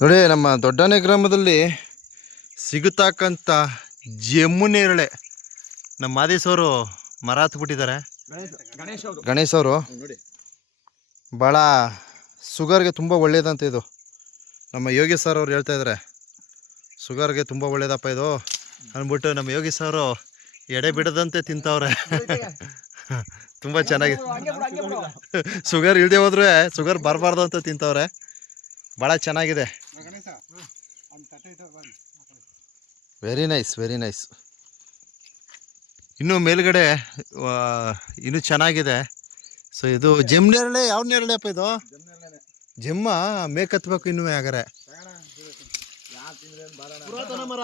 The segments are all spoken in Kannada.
ನೋಡಿ ನಮ್ಮ ದೊಡ್ಡನೆ ಗ್ರಾಮದಲ್ಲಿ ಸಿಗುತ್ತಕ್ಕಂತ ಜಮ್ಮು ನೇರಳೆ ನಮ್ಮ ಮಾದೇಶವರು ಮರ ಹತ್ಬಿಟ್ಟಿದ್ದಾರೆ. ಗಣೇಶ್ ಅವರು ಭಾಳ ಶುಗರ್ಗೆ ತುಂಬ ಒಳ್ಳೇದಂತ ಇದು. ನಮ್ಮ ಯೋಗಿ ಸರ್ ಅವ್ರು ಹೇಳ್ತಾ ಇದ್ದಾರೆ ಶುಗರ್ಗೆ ತುಂಬ ಒಳ್ಳೇದಪ್ಪ ಇದು ಅಂದ್ಬಿಟ್ಟು ನಮ್ಮ ಯೋಗಿ ಸರ್ ಎಡೆ ಬಿಡದಂತೆ ತಿಂತವ್ರೆ. ತುಂಬ ಚೆನ್ನಾಗಿ ಶುಗರ್ ಇಲ್ಲದೆ ಹೋದ್ರೆ ಶುಗರ್ ಬರಬಾರ್ದು ಅಂತ ತಿಂತವ್ರೆ. ಭಾಳ ಚೆನ್ನಾಗಿದೆ. ವೆರಿ ನೈಸ್ ವೆರಿ ನೈಸ್ ಇನ್ನು ಮೇಲ್ಗಡೆ ಇನ್ನು ಇನ್ನೂ ಚೆನ್ನಾಗಿದೆ. ಸೊ ಇದು ಜಮ್ ನೇರಳೆ ಯಾವ ನೇರಳೆ ಅಪ್ಪ ಇದು? ಜಮ್ಮ ಮೇಕತ್ಬೇಕು ಇನ್ನೂ ಹಾಗಾರೆ ಪುರಾತನ ಮರ.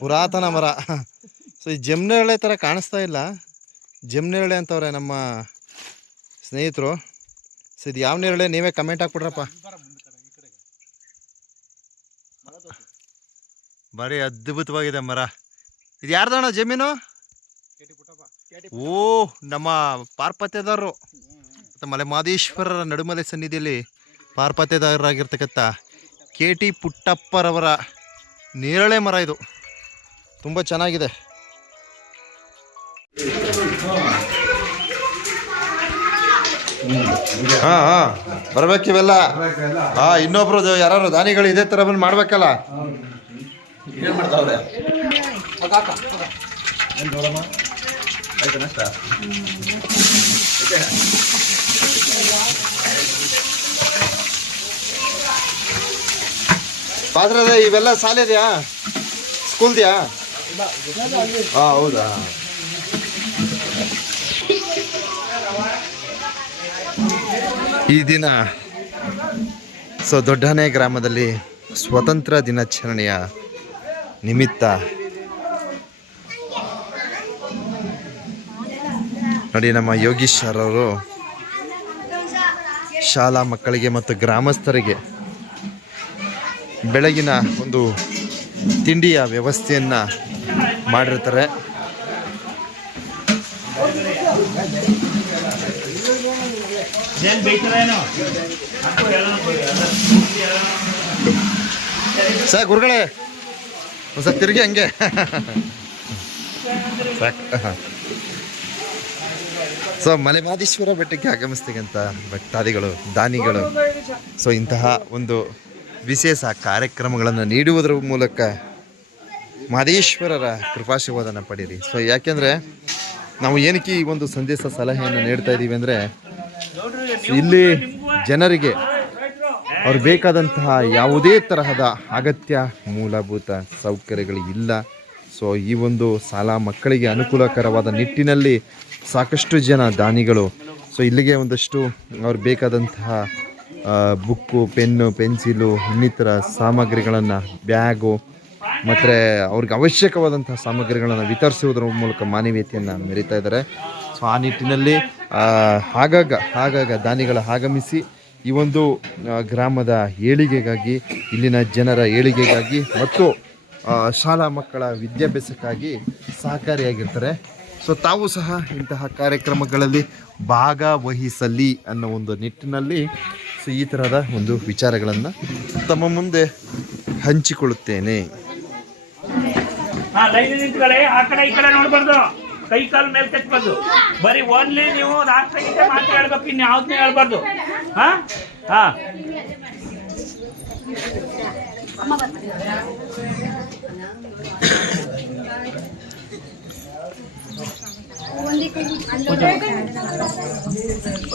ಪುರಾತನ ಮರ. ಸೊ ಈ ಜಮ್ ನೆರಳೆ ಥರ ಕಾಣಿಸ್ತಾ ಇಲ್ಲ. ಜಮ್ ನೆರಳೆ ಅಂತವ್ರೆ ನಮ್ಮ ಸ್ನೇಹಿತರು. ಸೊ ಇದು ಯಾವ ನೇರಳೆ ನೀವೇ ಕಮೆಂಟ್ ಹಾಕ್ಬಿಡ್ರಪ್ಪ. ಭಾರಿ ಅದ್ಭುತವಾಗಿದೆ ಮರ. ಇದು ಯಾರ್ದಣ್ಣ ಜಮೀನು? ಓ, ನಮ್ಮ ಪಾರ್ಪತ್ಯದಾರರು. ಮಲೆ ಮಾದೇಶ್ವರರ ನಡುಮಲೆ ಸನ್ನಿಧಿಯಲ್ಲಿ ಪಾರ್ಪತ್ಯದಾರರಾಗಿರ್ತಕ್ಕಂಥ ಕೆ ಟಿ ಪುಟ್ಟಪ್ಪರವರ ನೇರಳೆ ಮರ ಇದು. ತುಂಬ ಚೆನ್ನಾಗಿದೆ. ಹಾಂ ಹಾಂ. ಬರ್ಬೇಕು ಇವೆಲ್ಲ. ಹಾಂ, ಇನ್ನೊಬ್ರು ಯಾರು ದಾನಿಗಳು ಇದೇ ತರ ಬಂದು ಮಾಡ್ಬೇಕಲ್ಲ? ಪಾತ್ರದ ಇವೆಲ್ಲ ಸಾಲಿದ್ಯಾ? ಸ್ಕೂಲ್ದ್ಯಾ ಹಾಂ, ಹೌದಾ. ಈ ದಿನ ಸೊ ದೊಡ್ಡನೆ ಗ್ರಾಮದಲ್ಲಿ ಸ್ವತಂತ್ರ ದಿನಾಚರಣೆಯ ನಿಮಿತ್ತ ನೋಡಿ ನಮ್ಮ ಯೋಗೀಶ್ವರವರು ಶಾಲಾ ಮಕ್ಕಳಿಗೆ ಮತ್ತು ಗ್ರಾಮಸ್ಥರಿಗೆ ಬೆಳಗಿನ ಒಂದು ತಿಂಡಿಯ ವ್ಯವಸ್ಥೆಯನ್ನು ಮಾಡಿರ್ತಾರೆ. ಸಾಕು ಗುರುಗಳೇ ಹೊಸ ತಿರುಗಿ ಹಂಗೆ. ಸೊ, ಮಲೆಮಾದೇಶ್ವರ ಬೆಟ್ಟಕ್ಕೆ ಆಗಮಿಸ್ತಕ್ಕಂಥ ಭಕ್ತಾದಿಗಳು, ದಾನಿಗಳು. ಸೊ, ಇಂತಹ ಒಂದು ವಿಶೇಷ ಕಾರ್ಯಕ್ರಮಗಳನ್ನು ನೀಡುವುದರ ಮೂಲಕ ಮಾದೇಶ್ವರರ ಕೃಪಾಶೀರ್ವಾದನ ಪಡೀರಿ. ಸೊ, ಯಾಕೆಂದರೆ ನಾವು ಏನಕ್ಕೆ ಈ ಒಂದು ಸಂದೇಶ ಸಲಹೆಯನ್ನು ನೀಡ್ತಾ ಇದ್ದೀವಿ ಅಂದರೆ, ಇಲ್ಲಿ ಜನರಿಗೆ ಅವ್ರು ಬೇಕಾದಂತಹ ಯಾವುದೇ ತರಹದ ಅಗತ್ಯ ಮೂಲಭೂತ ಸೌಕರ್ಯಗಳು ಇಲ್ಲ. ಸೊ ಈ ಒಂದು ಸಾಲ ಮಕ್ಕಳಿಗೆ ಅನುಕೂಲಕರವಾದ ನಿಟ್ಟಿನಲ್ಲಿ ಸಾಕಷ್ಟು ಜನ ದಾನಿಗಳು ಸೊ ಇಲ್ಲಿಗೆ ಒಂದಷ್ಟು ಅವ್ರು ಬೇಕಾದಂತಹ ಬುಕ್ಕು, ಪೆನ್ನು, ಪೆನ್ಸಿಲು, ಇನ್ನಿತರ ಸಾಮಗ್ರಿಗಳನ್ನು, ಬ್ಯಾಗು ಮತ್ತು ಅವ್ರಿಗೆ ಅವಶ್ಯಕವಾದಂತಹ ಸಾಮಗ್ರಿಗಳನ್ನು ವಿತರಿಸುವುದರ ಮೂಲಕ ಮಾನವೀಯತೆಯನ್ನು ಮೆರೀತಾ ಇದ್ದಾರೆ. ಸೊ ಆ ನಿಟ್ಟಿನಲ್ಲಿ ಆಗಾಗ ಆಗಾಗ ದಾನಿಗಳ ಆಗಮಿಸಿ ಈ ಒಂದು ಗ್ರಾಮದ ಏಳಿಗೆಗಾಗಿ, ಇಲ್ಲಿನ ಜನರ ಏಳಿಗೆಗಾಗಿ ಮತ್ತು ಶಾಲಾ ಮಕ್ಕಳ ವಿದ್ಯಾಭ್ಯಾಸಕ್ಕಾಗಿ ಸಹಕಾರಿಯಾಗಿರ್ತಾರೆ. ಸೊ ತಾವು ಸಹ ಇಂತಹ ಕಾರ್ಯಕ್ರಮಗಳಲ್ಲಿ ಭಾಗವಹಿಸಲಿ ಅನ್ನೋ ಒಂದು ನಿಟ್ಟಿನಲ್ಲಿ ಸೊ ಈ ಥರದ ಒಂದು ವಿಚಾರಗಳನ್ನು ತಮ್ಮ ಮುಂದೆ ಹಂಚಿಕೊಳ್ಳುತ್ತೇನೆ. ಹಾ ಲೈನ್ ನಿಂತ್ಕೊಳ್ಳಿ ಆ ಕಡೆ ಈ ಕಡೆ ನೋಡ್ಬಾರ್ದು. ಕೈ ಕಾಲು ಮೇಲೆ ಕಟ್ಬಾರ್ದು ಬರೀ ಓನ್ಲಿ ನೀವು ರಾಷ್ಟ್ರಗೀತೆ ಹೇಳ್ಬೇಕು ಇನ್ನು ಯಾವ್ದನ್ನ ಹೇಳ್ಬಾರ್ದು. ಹಾ? ಹಾ.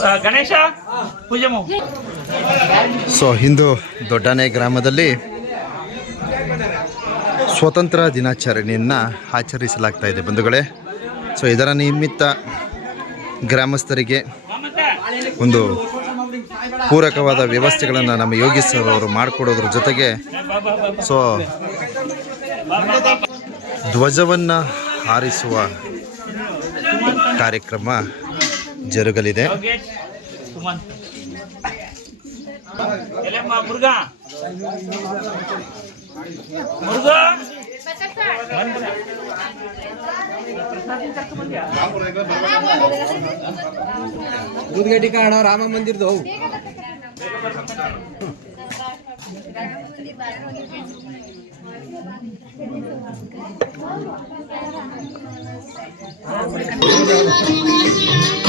ಆ, ಗಣೇಶ ಪೂಜೆ ಸೊ ಹಿಂದೂ ದೊಡ್ಡನೆ ಗ್ರಾಮದಲ್ಲಿ ಸ್ವತಂತ್ರ ದಿನಾಚರಣೆಯನ್ನು ಆಚರಿಸಲಾಗ್ತಾ ಇದೆ ಬಂಧುಗಳೇ. ಸೊ ಇದರ ನಿಮಿತ್ತ ಗ್ರಾಮಸ್ಥರಿಗೆ ಒಂದು ಪೂರಕವಾದ ವ್ಯವಸ್ಥೆಗಳನ್ನು ನಮ್ಮ ಯೋಗಿ ಸರ್ ಅವರು ಮಾಡಿಕೊಡೋದ್ರ ಜೊತೆಗೆ ಸೊ ಧ್ವಜವನ್ನು ಹಾರಿಸುವ ಕಾರ್ಯಕ್ರಮ ಜರುಗಲಿದೆ. दुधगेटी काढा रामा मंदिर जाऊ.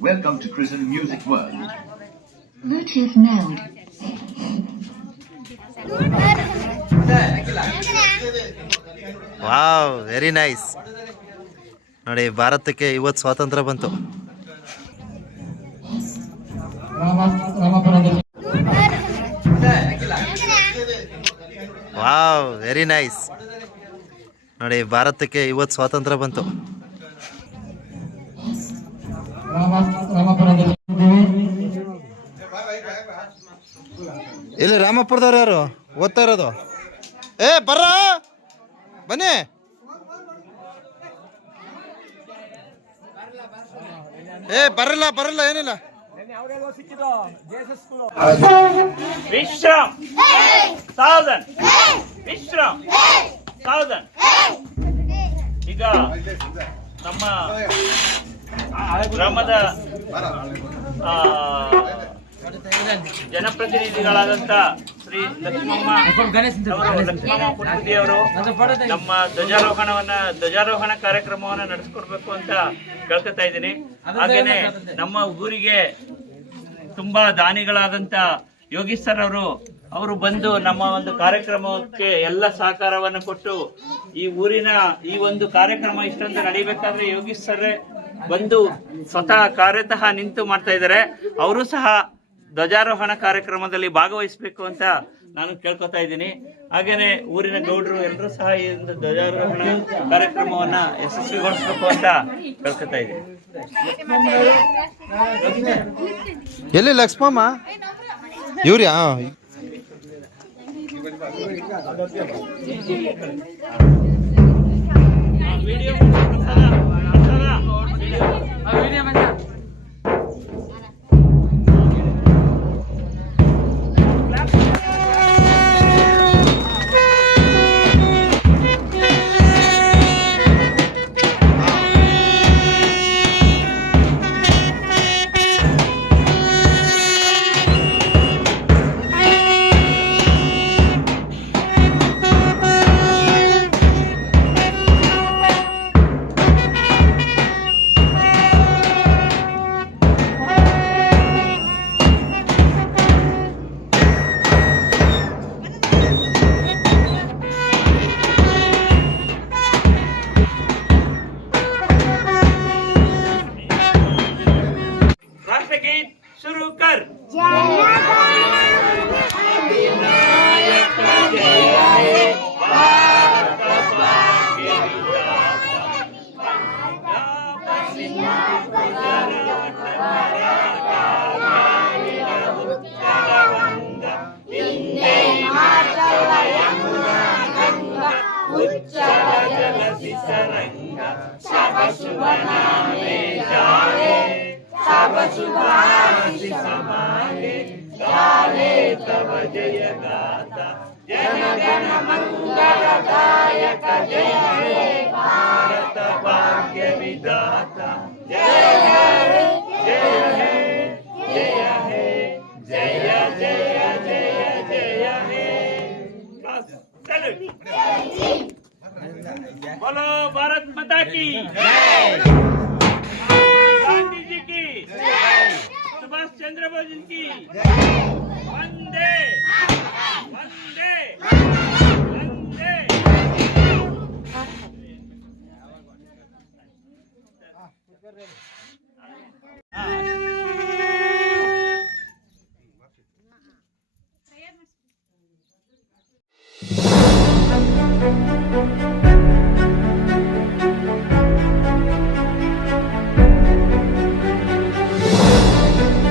Welcome to Prison Music World. Bluetooth mode. Wow very nice ನೋಡಿ ಭಾರತಕ್ಕೆ ಇವತ್ತು ಸ್ವಾತಂತ್ರ್ಯ ಬಂತು ವಾವ್ ವೆರಿ ನೈಸ್ ನೋಡಿ, ಭಾರತಕ್ಕೆ ಇವತ್ತು ಸ್ವಾತಂತ್ರ್ಯ ಬಂತು. ಇಲ್ಲಿ ರಾಮಪುರದವ್ರು ಯಾರು? ಓದ್ತಾ ಇರೋದು? ಏ, ಬರ್ರ? ಬನ್ನಿ. ಏ ಬರಲ್ಲ ಬರಲ್ಲ ಏನಿಲ್ಲ. ವಿಶ್ರಾಮ್ ಸಾಧನ್ ವಿಶ್ರಾಮ್ ಸಾಧನ್ ಈಗ ನಮ್ಮ ಗ್ರಾಮದ ಆ, ಜನಪ್ರತಿನಿಧಿಗಳಾದಂತ ಶ್ರೀ ಲಕ್ಷ್ಮಮ್ಮ ನಮ್ಮ ಧ್ವಜಾರೋಹಣವನ್ನ ಧ್ವಜಾರೋಹಣ ಕಾರ್ಯಕ್ರಮವನ್ನ ನಡೆಸಿಕೊಡ್ಬೇಕು ಅಂತ ಕೇಳ್ಕೊತಾ ಇದ್ದೀನಿ. ಹಾಗೇನೆ ನಮ್ಮ ಊರಿಗೆ ತುಂಬಾ ದಾನಿಗಳಾದಂತ ಯೋಗೀಶ್ ಸರ್ ಅವರು ಅವರು ಬಂದು ನಮ್ಮ ಒಂದು ಕಾರ್ಯಕ್ರಮಕ್ಕೆ ಎಲ್ಲ ಸಹಕಾರವನ್ನು ಕೊಟ್ಟು ಈ ಊರಿನ ಈ ಒಂದು ಕಾರ್ಯಕ್ರಮ ಇಷ್ಟೊಂದು ನಡಿಬೇಕಾದ್ರೆ ಯೋಗೀಶ್ ಸರ್ ಬಂದು ಸ್ವತಃ ಕಾರ್ಯತಃ ನಿಂತು ಮಾಡ್ತಾ ಇದ್ದಾರೆ. ಅವರು ಸಹ ಧ್ವಜಾರೋಹಣ ಕಾರ್ಯಕ್ರಮದಲ್ಲಿ ಭಾಗವಹಿಸಬೇಕು ಅಂತ ನಾನು ಕೇಳ್ಕೊತಾ ಇದ್ದೀನಿ. ಹಾಗೇನೆ ಊರಿನ ಗೌಡರು ಎಲ್ಲರೂ ಸಹ ಈ ಒಂದು ಧ್ವಜಾರೋಹಣ ಕಾರ್ಯಕ್ರಮವನ್ನ ಯಶಸ್ವಿಗೊಳಿಸಬೇಕು ಅಂತ ಕೇಳ್ಕೊತಾ ಇದ್ದೀನಿ. ಎಲ್ಲಿ ಲಕ್ಷ್ಮಮ್ಮ? ಇವ್ರಿ ವಿಡಿಯೋ तब सुभाषि तब जय गाता जयगाथा जन गण मङ्गलदायक जय हे भारत भाग्य विदाता जय हे जय हे जय हे जय जय जय जय हे चलो बोलो भारत माता की चंद्र बोस इनकी। वंदे। वंदे। वंदे। Ah,